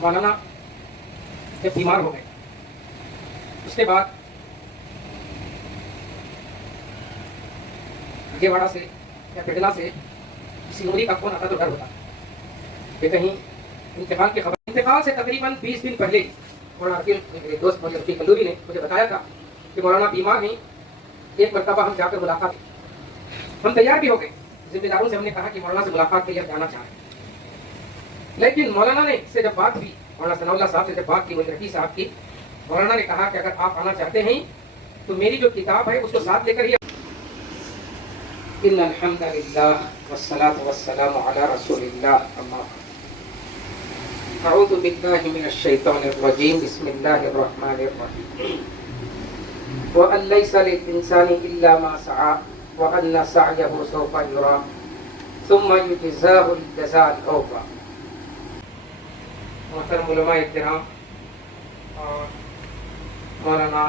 مولانا جب بیمار ہو گئے اس کے بعد وجے واڑہ سے یا پٹنہ سے کسی عمری کا فون آتا تو ڈر ہوتا کہ کہیں انتقال کی خبر. انتقال سے تقریباً 20 دن پہلے مولانا میرے دوست مولانا رفیق کندوری نے مجھے بتایا تھا کہ مولانا بیمار ہیں, ایک مرتبہ ہم جا کر ملاقات کی. ہم تیار بھی ہو گئے, ذمہ داروں سے ہم نے کہا کہ مولانا سے ملاقات کے لیے جانا چاہیں, لیکن مولانا نے سے جب بات ہوئی, مولانا ثناء اللہ صاحب سے جب بات کی, مجھے رفیع صاحب کی, مولانا نے کہا کہ اگر آپ آنا چاہتے ہیں تو میری جو کتاب ہے اس کو ساتھ لے کر ہی. ان الحمد للہ والصلاة والسلام علی رسول اللہ, اما اعوذ باللہ من الشیطان الرجیم, بسم اللہ الرحمن الرحیم. وَأَن لَيْسَ لِلْإِنسَانِ إِلَّا مَا سَعَىٰ وَأَنَّ سَعْيَهُ سَوْفَ يُرَىٰ ثُمَّ يُجْزَاهُ الْجَزَاءَ الْأَوْفَىٰ. محترم علماء کرام اور مولانا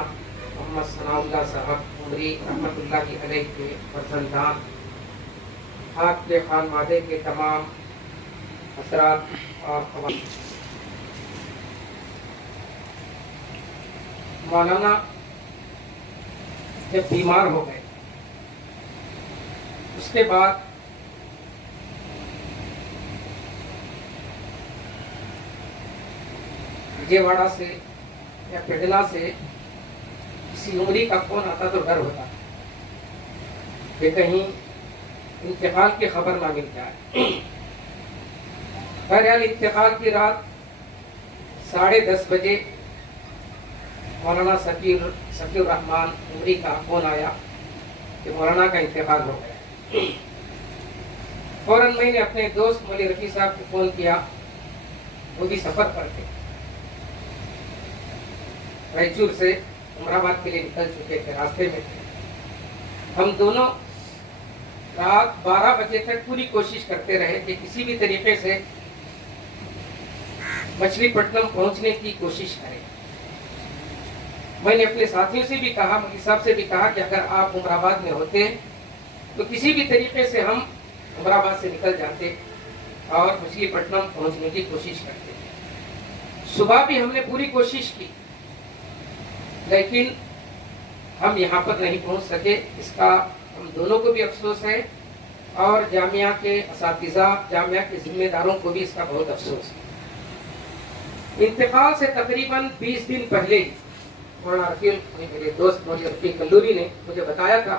محمد ثناء اللہ صاحب عمری رحمۃ اللہ علیہ کے فرزندان, آپ کے خانوادے کے تمام حضرات اور خواتین, مولانا جب بیمار ہو گئے اس کے بعد وجے واڑہ سے یا پٹنہ سے کسی عمری کا فون آتا تو ڈر ہوتا کہ کہیں انتقال کی خبر نہ مل جائے. بہرحال انتقال کی رات 10:30 بجے مولانا صفی الرحمان عمری کا فون آیا کہ مولانا کا انتقال ہو گیا. فوراً میں نے اپنے دوست مولانا رفیع صاحب کو فون کیا, وہ بھی سفر پر تھے, رائچور سے عمر آباد کے لیے نکل چکے تھے, راستے میں تھے. ہم دونوں رات 12 بجے تک پوری کوشش کرتے رہے کہ کسی بھی طریقے سے مچھلی پٹنم پہنچنے کی کوشش کریں. میں نے اپنے ساتھیوں سے بھی کہا, مولوی صاحب سے بھی کہا کہ اگر آپ عمر آباد میں ہوتے تو کسی بھی طریقے سے ہم عمر آباد سے نکل جاتے اور مچھلی پٹنم پہنچنے کی کوشش کرتے. صبح بھی ہم نے پوری کوشش کی لیکن ہم یہاں پر نہیں پہنچ سکے. اس کا ہم دونوں کو بھی افسوس ہے اور جامعہ کے اساتذہ, جامعہ کے ذمہ داروں کو بھی اس کا بہت افسوس ہے. انتقال سے تقریباً 20 دن پہلے مولانا رفیق میرے دوست مولانا رفیق کندوری نے مجھے بتایا تھا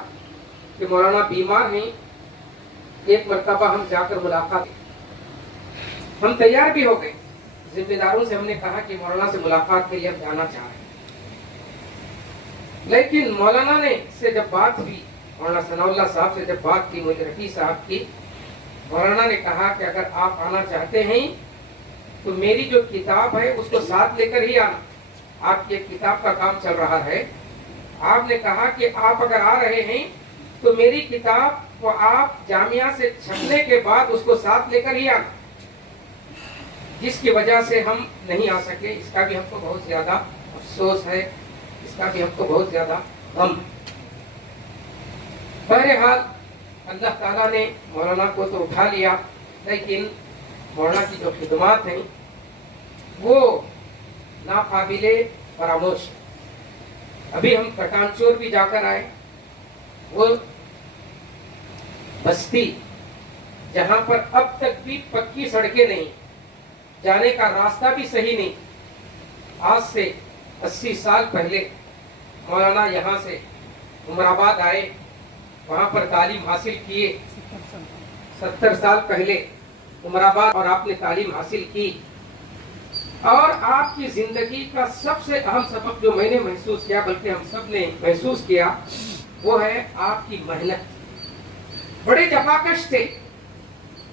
کہ مولانا بیمار ہیں, ایک مرتبہ ہم جا کر ملاقات کی. ہم تیار بھی ہو گئے, ذمہ داروں سے ہم نے کہا کہ مولانا سے ملاقات کے لیے ہم جانا چاہیں, لیکن مولانا نے سے جب بات ہوئی, مولانا ثناء اللہ صاحب سے جب بات کی, مجھے رفیع صاحب کی, مولانا نے کہا کہ اگر آپ آنا چاہتے ہیں تو میری جو کتاب ہے اس کو ساتھ لے کر ہی آنا. آپ کی ایک کتاب کا کام چل رہا ہے. آپ نے کہا کہ آپ اگر آ رہے ہیں تو میری کتاب کو آپ جامعہ سے چھپنے کے بعد اس کو ساتھ لے کر ہی آنا, جس کی وجہ سے ہم نہیں آ سکے. اس کا بھی ہم کو بہت زیادہ افسوس ہے, اس کا بھی ہم کو بہت زیادہ غم. بہرحال اللہ تعالیٰ نے مولانا کو تو اٹھا لیا, لیکن مولانا کی جو خدمات ہیں وہ ناقابل فراموش. ابھی ہم کٹانچور بھی جا کر آئے, وہ بستی جہاں پر اب تک بھی پکی سڑکیں نہیں, جانے کا راستہ بھی صحیح نہیں. آج سے 80 سال پہلے مولانا یہاں سے عمر آباد آئے, وہاں پر تعلیم حاصل کیے. 70 سال پہلے عمر آباد اور آپ نے تعلیم حاصل کی, اور آپ کی زندگی کا سب سے اہم سبق جو میں نے محسوس کیا, بلکہ ہم سب نے محسوس کیا, وہ ہے آپ کی محنت. بڑے جفاکش تھے,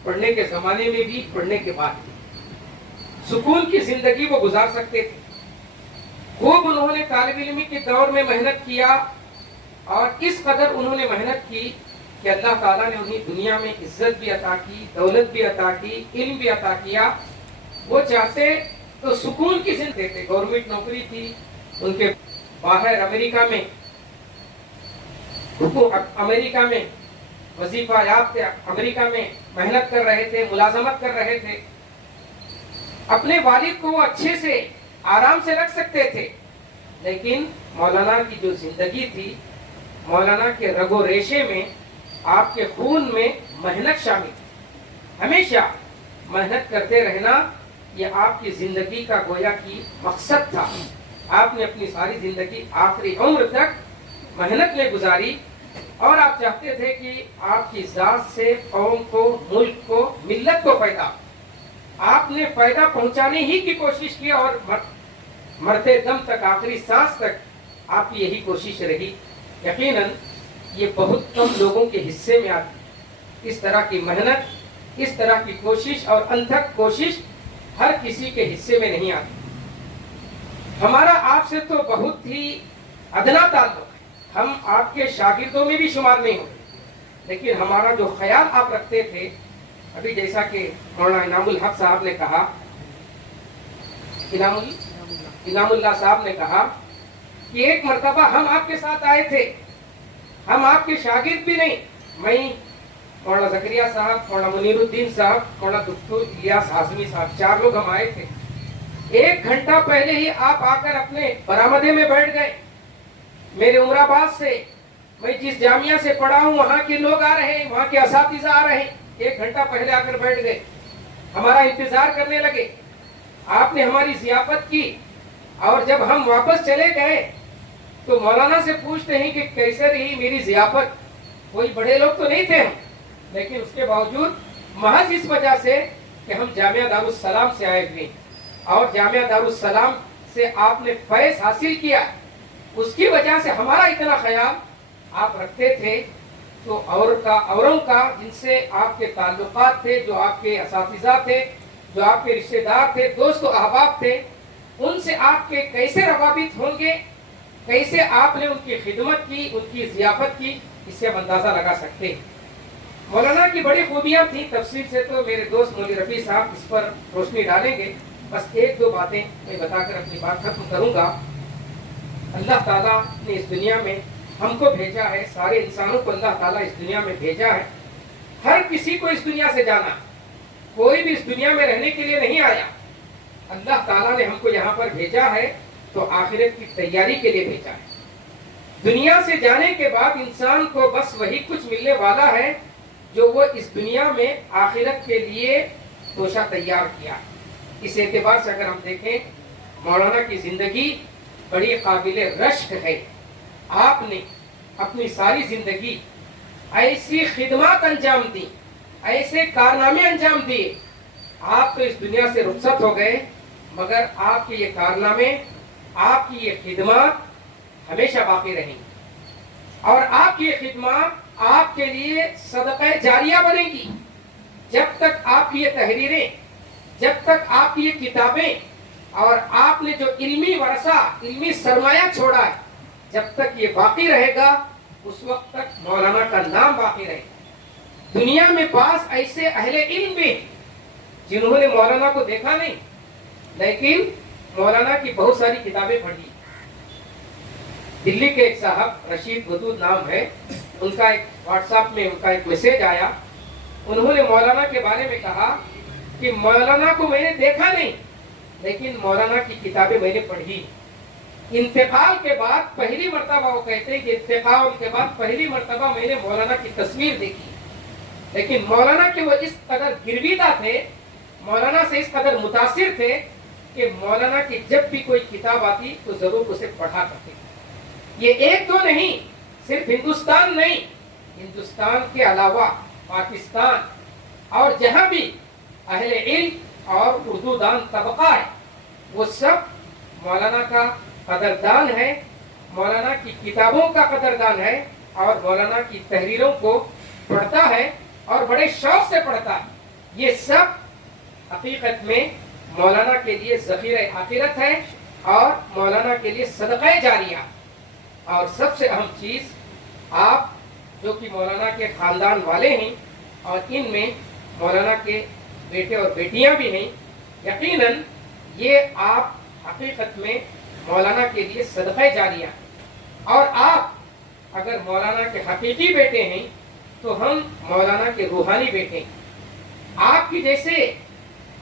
پڑھنے کے زمانے میں بھی, پڑھنے کے بعد بھی. سکون کی زندگی وہ گزار سکتے تھے. خوب انہوں نے طالب علمی کے دور میں محنت کیا, اور اس قدر انہوں نے محنت کی کہ اللہ تعالیٰ نے انہیں دنیا میں عزت بھی عطا کی, دولت بھی عطا کی, علم بھی عطا کیا. وہ چاہتے تو سکون کی زندگی تھے. گورنمنٹ نوکری تھی ان کے, باہر امریکہ میں وظیفہ یاب تھے, امریکہ میں محنت کر رہے تھے, ملازمت کر رہے تھے. اپنے والد کو وہ اچھے سے آرام سے رکھ سکتے تھے، لیکن مولانا کی جو زندگی تھی، مولانا کے رگ و ریشے میں، آپ کے خون میں محنت شامل تھی۔ ہمیشہ محنت کرتے رہنا یہ آپ کی زندگی کا گویا کی مقصد تھا۔ آپ نے اپنی ساری زندگی آخری عمر تک محنت میں گزاری، اور آپ چاہتے تھے کہ آپ کی ذات سے قوم کو، ملک کو، ملت کو فائدہ، آپ نے فائدہ پہنچانے ہی کی کوشش کی، اور مرتے دم تک، آخری سانس تک آپ کی یہی کوشش رہی۔ یقیناً یہ بہت کم لوگوں کے حصے میں آتی، اس طرح کی محنت، اس طرح کی کوشش اور انتھک کوشش ہر کسی کے حصے میں نہیں آتی۔ ہمارا آپ سے تو بہت ہی ادنا تعلق ہے، ہم آپ کے شاگردوں میں بھی شمار نہیں ہوتے، لیکن ہمارا جو خیال آپ رکھتے تھے، ابھی جیسا کہ مولانا انعام الحق صاحب نے کہا، انعام اللہ صاحب نے کہا کہ ایک مرتبہ ہم آپ کے ساتھ آئے تھے، ہم آپ کے شاگرد بھی نہیں، میں مولانا زکریا صاحب، مولانا منیر الدین صاحب، مولانا دکتور الیاس ہاشمی صاحب، 4 لوگ ہم آئے تھے۔ 1 گھنٹہ پہلے ہی آپ آ کر اپنے برآمدے میں بیٹھ گئے۔ میرے عمر آباد سے، میں جس جامعہ سے پڑھا ہوں، وہاں کے لوگ آ رہے ہیں، وہاں کے اساتذہ آ رہے ہیں، 1 گھنٹہ پہلے آ کر بیٹھ گئے، ہمارا انتظار کرنے لگے۔ آپ نے ہماری ضیافت کی، اور جب ہم واپس چلے گئے تو مولانا سے پوچھتے ہیں کہ کیسے رہی میری ضیافت؟ کوئی بڑے لوگ تو نہیں تھے ہم، لیکن اس کے باوجود محض اس وجہ سے کہ ہم جامعہ دارالسلام سے آئے ہوئے، اور جامعہ دارالسلام سے آپ نے فیض حاصل کیا، اس کی وجہ سے ہمارا اتنا خیال آپ رکھتے تھے۔ تو اوروں کا جن سے آپ کے تعلقات تھے، جو آپ کے اساتذہ تھے، جو آپ کے رشتہ دار تھے، دوست و احباب تھے، ان سے آپ کے کیسے روابط ہوں گے، کیسے آپ نے ان کی خدمت کی، ان کی ضیافت کی، اس سے ہم اندازہ لگا سکتے ہیں۔ مولانا کی بڑی خوبیاں تھیں، تفصیل سے تو میرے دوست مولوی رفیع صاحب اس پر روشنی ڈالیں گے، بس 1-2 باتیں میں بتا کر اپنی بات ختم کروں گا۔ اللہ تعالیٰ نے اس دنیا میں ہم کو بھیجا ہے، سارے انسانوں کو اللہ تعالیٰ اس دنیا میں بھیجا ہے، ہر کسی کو اس دنیا سے جانا، کوئی بھی اس دنیا میں رہنے کے لیے نہیں آیا۔ اللہ تعالیٰ نے ہم کو یہاں پر بھیجا ہے تو آخرت کی تیاری کے لیے بھیجا ہے۔ دنیا سے جانے کے بعد انسان کو بس وہی کچھ ملنے والا ہے جو وہ اس دنیا میں آخرت کے لیے توشہ تیار کیا۔ اس اعتبار سے اگر ہم دیکھیں، مولانا کی زندگی بڑی قابل رشک ہے۔ آپ نے اپنی ساری زندگی ایسی خدمات انجام دی، ایسے کارنامے انجام دیے، آپ تو اس دنیا سے رخصت ہو گئے، مگر آپ کے یہ کارنامے، آپ کی یہ خدمات ہمیشہ باقی رہیں گی، اور آپ کی یہ خدمات آپ کے لیے صدقہ جاریہ بنے گی۔ جب تک آپ کی یہ تحریریں، جب تک آپ کی یہ کتابیں، اور آپ نے جو علمی ورثہ، علمی سرمایہ چھوڑا ہے، جب تک یہ باقی رہے گا، اس وقت تک مولانا کا نام باقی رہے گا۔ دنیا میں بعض ایسے اہل علم بھی جنہوں نے مولانا کو دیکھا نہیں، لیکن مولانا کی بہت ساری کتابیں پڑھی۔ دلی کے ایک صاحب، رشید ودود نام ہے، ان کا ایک واٹس ایپ میں ان کا ایک میسج آیا، انہوں نے مولانا کے بارے میں کہا کہ مولانا کو میں نے دیکھا نہیں، لیکن مولانا کی کتابیں میں نے پڑھی۔ انتقال کے بعد پہلی مرتبہ، وہ کہتے ہیں کہ انتقال کے بعد پہلی مرتبہ میں نے مولانا کی تصویر دیکھی، لیکن مولانا کے وہ اس قدر گرویدہ تھے، مولانا سے اس قدر متاثر تھے کہ مولانا کی جب بھی کوئی کتاب آتی تو ضرور اسے پڑھا کرتے۔ یہ 1-2 نہیں، صرف ہندوستان نہیں، ہندوستان کے علاوہ پاکستان اور جہاں بھی اہل علم اور اردو دان طبقہ ہے، وہ سب مولانا کا قدردان ہے، مولانا کی کتابوں کا قدردان ہے، اور مولانا کی تحریروں کو پڑھتا ہے اور بڑے شوق سے پڑھتا ہے۔ یہ سب حقیقت میں مولانا کے لیے ذخیرہ آخرت ہے، اور مولانا کے لیے صدقہ جاریہ۔ اور سب سے اہم چیز، آپ جو کہ مولانا کے خاندان والے ہیں، اور ان میں مولانا کے بیٹے اور بیٹیاں بھی ہیں، یقیناً یہ آپ حقیقت میں مولانا کے لیے صدقہ جاریہ۔ اور آپ اگر مولانا کے حقیقی بیٹے ہیں تو ہم مولانا کے روحانی بیٹے ہیں۔ آپ کی جیسے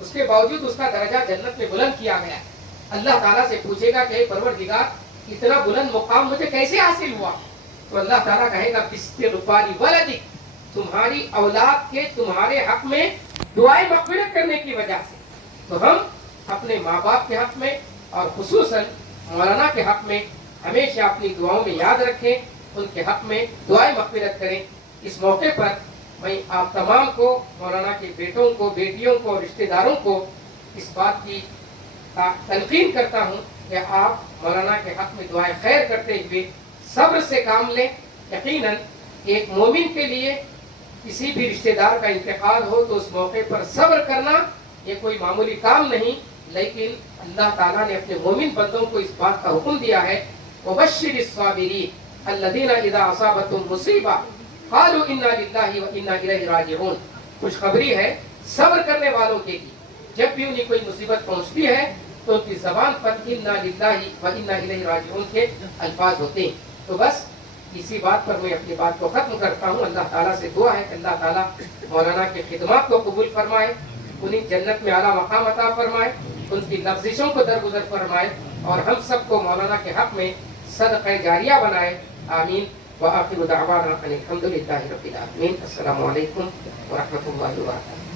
اس کے باوجود اس کا درجہ جنت میں بلند کیا گیا. اللہ تعالیٰ سے پوچھے گا کہ اے پروردگار اتنا بلند مقام مجھے کیسے حاصل ہوا؟ تو اللہ تعالیٰ کہے گا باستغفار ولدک، تمہاری اولاد کے تمہارے حق میں دعائیں مغفرت کرنے کی وجہ سے. تو ہم اپنے ماں باپ کے حق میں اور خصوصاً مولانا کے حق میں ہمیشہ اپنی دعاؤں میں یاد رکھیں، ان کے حق میں دعائیں مغفرت کریں. اس موقع پر میں آپ تمام کو، مولانا کے بیٹوں کو، بیٹیوں کو اور رشتہ داروں کو اس بات کی تلقین کرتا ہوں کہ آپ مولانا کے حق میں دعائیں خیر کرتے ہوئے صبر سے کام لیں. یقیناً ایک مومن کے لیے کسی بھی رشتہ دار کا انتقال ہو تو اس موقع پر صبر کرنا یہ کوئی معمولی کام نہیں، لیکن اللہ تعالیٰ نے اپنے مومن بندوں کو اس بات کا حکم دیا ہے وَبَشِّرِ الصَّابِرِينَ الَّذِينَ إِذَا أَصَابَتْهُمْ مُصِيبَةٌ قَالُوا إِنَّا لِلَّهِ وَإِنَّا إِلَيْهِ رَاجِعُونَ. خوشخبری ہے صبر کرنے والوں کے لیے، جب بھی انہیں کوئی مصیبت پہنچتی ہے تو ان کی زبان پر اِنَّا لِلَّهِ وَإِنَّا إِلَيْهِ رَاجِعُونَ کے الفاظ ہوتے ہیں. تو بس اسی بات پر میں اپنی بات کو ختم کرتا ہوں. اللہ تعالیٰ سے دعا ہے کہ اللہ تعالیٰ مولانا کی خدمات کو قبول فرمائے، انہیں جنت میں اعلیٰ مقام عطا فرمائے، ان کی لفظشوں کو درگزر فرمائے اور ہم سب کو مولانا کے حق میں صدقہ جاریہ بنائے. آمین. وآخر دعوانا ان الحمد للہ رب العالمین. السلام علیکم ورحمۃ اللہ وبرکاتہ.